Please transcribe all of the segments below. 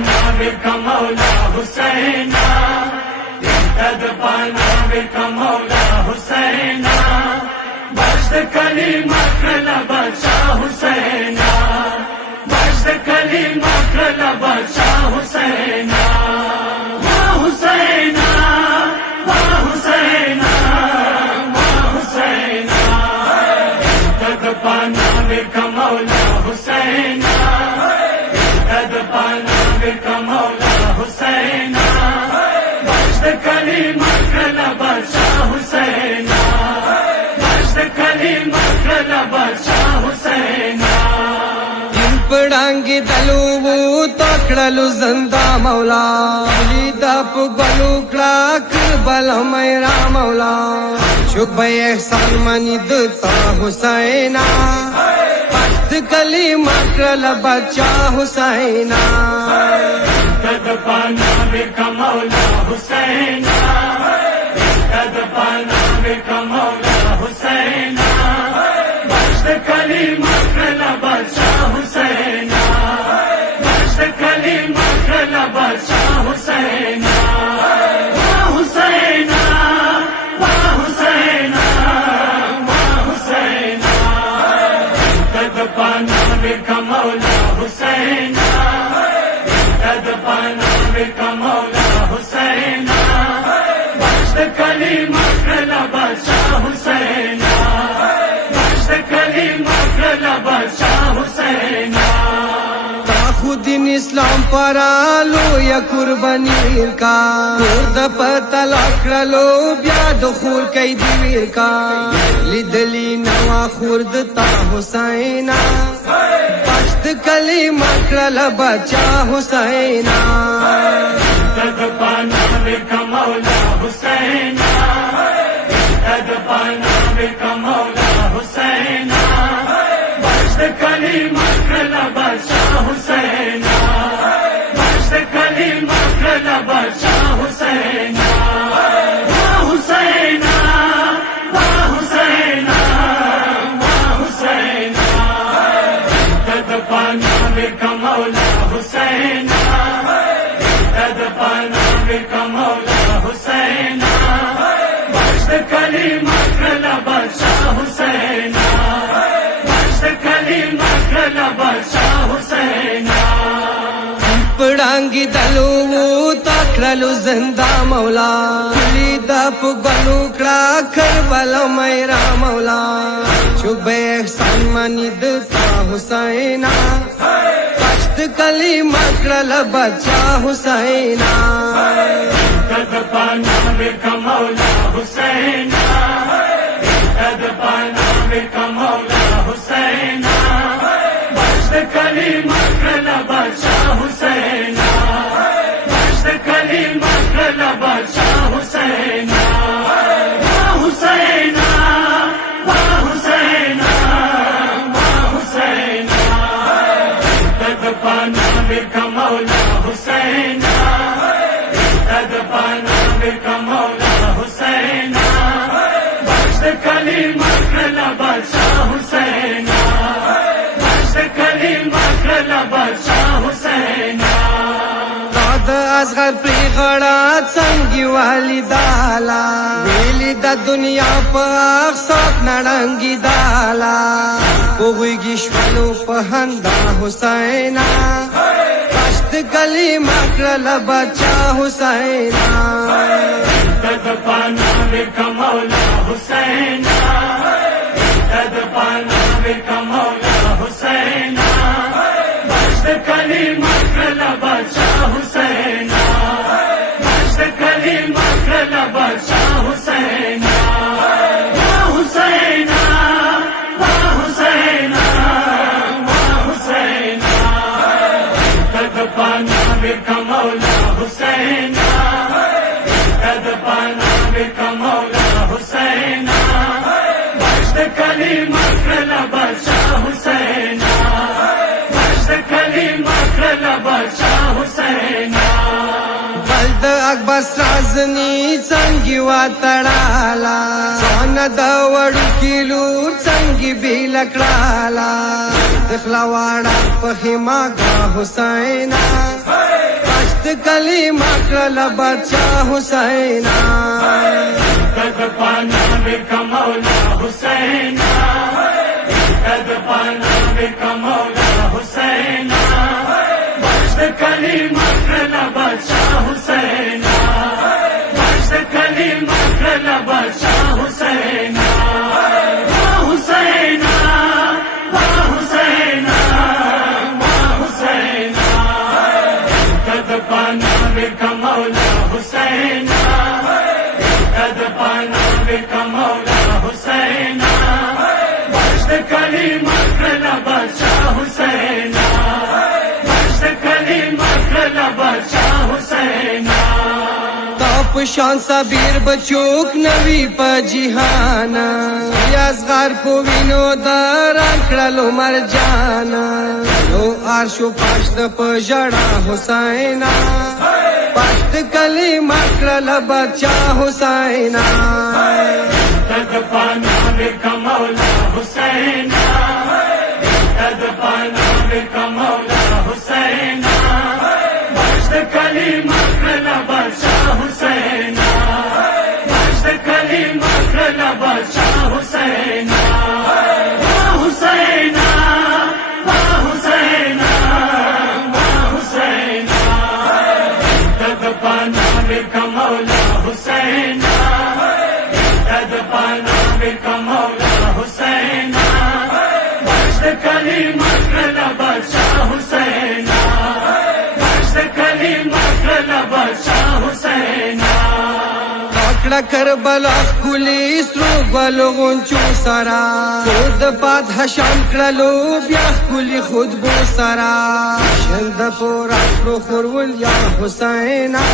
पानामिर का मौला हुसैना, इम्तद पानामिर का मौला हुसैना, बश्त कलीमा कला बचा हुसैना, बश्त कलीमा कला बचा हुसैना, वाह हुसैना, वाह हुसैना, वाह हुसैना, इम्तद पानामिर का मौला हुसैना, इम्तद पानामिर का मौला हुसैना, बश्त कलीमा कला बचा हुसैना, बश्त कलीमा कला बचा हुसैना. ఇంపడాంగి తలువు తోక్డలు జందా మౌలా లిదపు గలుక్లా కర్బలమైరా మౌలా శుభ ఎహ్సాన్ మనిద్ తా హుసైనా పస్ట్ కలీమా కల బచ్చా హుసైనా. इम्तद पानामिर का मौला हुसैना, इम्तद पानामिर का मौला हुसैना, बश्त कलीमा कला बचा हुसैना, बश्त कलीमा कला बचा हुसैना, वाह हुसैना, वाह हुसैना, वाह हुसैना, इम्तद पानामिर का मौला हुसैना, इम्तद पानामिर का मौला हुसैना, बश्त कलीमा कला बचा हुसैना, बश्त कलीमा कला बचा हुसैना. खुदिन इस्लाम परालो या कुर्बानी का खुद पता लकड़लो ब्याद खुर कई दीवीर का लिदली नवा खुर्द ता हुसैना बश्त कलीमा कला बचा हुसैना. इम्तद पानामिर का मौला हुसैना, इम्तद पानामिर का मौला हुसैना, बश्त कलीमा कला बचा हुसैना, बश्त कलीमा कला बचा हुसैना, वाह हुसैना, वाह हुसैना, वाह हुसैना, इम्तद पानामिर का मौला हुसैना, इम्तद पानामिर का मौला हुसैना, बश्त कलीमा कला बचा हुसैना, बश्त कलीमा कला बचा हुसैना. ఇంపడాంగి తలువు తోక్డలు జందా మౌలా లిదపు గలుక్లా కర్బలమైరా మౌలా శుభ ఎహ్సాన్ మనిద్ తా హుసైనా బశ్త కలీమా కల బచ్చా హుసైనా. इम्तद पानामिर का मौला हुसैना, इम्तद पानामिर का मौला हुसैना, बश्त कलीमा कला बचा हुसैना, बश्त कलीमा कला बचा हुसैना, वाह हुसैना, वाह हुसैना, वाह हुसैना, इम्तद पानामिर का मौला हुसैना, इम्तद पानामिर का मौला हुसैना, बश्त कलीमा कला बचा हुसैना, बश्त कलीमा कला बचा हुसैना. दाद असगर प्रिगड़ा संगी वाली दाला वेली दा दुनिया पर सब नड़ंगी दाला कोई गिश्वलो पहंदा हुसैना बश्त कलीमा कला बचा हुसैना. इम्तद पानामिर का मौला हुसैना, इम्तद पानामिर का मौला हुसैना, बश्त कलीमा कला बचा हुसैना, बश्त कलीमा कला बचा हुसैना, वाह हुसैना, वाह हुसैना, वाह हुसैना, इम्तद पानामिर का मौला हुसैना, इम्तद पानामिर का मौला हुसैना, बश्त कलीमा कला बचा हुसैना, बश्त कलीमा कला बचा हुसैना. बल्द अकबर राजनी संगी वातड़ाला सोना दवड़ू किलू संगी भी लकड़ाला दिखलावाड़ा पहिमा गा हुसैना कली मकरल बच्चा हुसैना कद पाना का मौला हुसैना कद पाना का मौला हुसैना बश्त कली मकरल बच्चा हुसैना बश्त कली मकरल बच्चा हुसैना हुसैना हुसैना हुसैना कद पाना का मौला हुसैना कद पाना का मौला हुसैना बश्त कली मकरल बच्चा हुसैना बश्त कली मकरल बच्चा हुसैना तप शान सबीर बचूक नवी पजिहाना असगार को विनोदर अंकड़लो मर जाना लो आरशो पाश्त पजड़ा हुसैना पाश्त कली मकरल बच्चा हुसैना कद पाना का मौला हुसैना कद पाना का मौला हुसैना बश्त कली मकरल बच्चा हुसैना बश्त कली मकरल बच्चा हुसैना हुसैना हुसैना हुसैना कद पाना का मौला हुसैना कद पाना का मौला हुसैना बश्त कली मकरल बच्चा हुसैना बश्त कली मकरल बच्चा हुसैना आकड़ा करबला कुली स्रुगलो गुंचू सरा खुद पाद हशाम क्रलो ब्याह कुली खुद बो सरा शंद पोरा खुरवल या हुसैना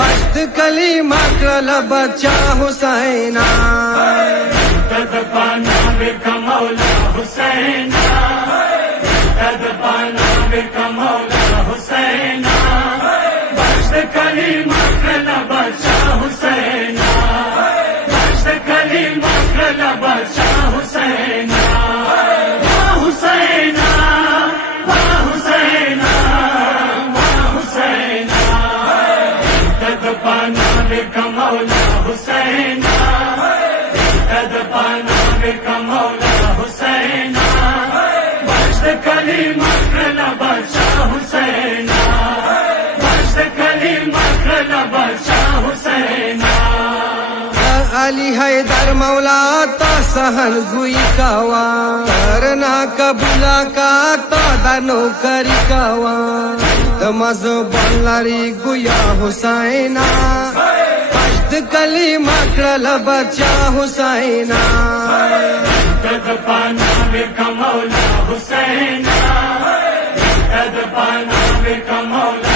बश्त कली मकरल बच्चा हुसैना कद पाना का मौला हुसैना कद पाना का मौला हुसैना बश्त कली मकरल बच्चा हुसैना बश्त कली मकरल बच्चा हुसैना हुसैना हुसैना हुसैना कद पाना का मौला हुसैना कद पाना का मौला हुसैना बश्त कली मकरल बच्चा हुसैना बश्त कली मकरल बच्चा हुसैना अली हैदर मौला ता सहन गुई कावा करना कबूला का ता दानो करी कावा तमज बल्लारी गुया हुसैना बश्त कली मकरल बच्चा हुसैना कद पाना का मौला हुसैना कद पाना का मौला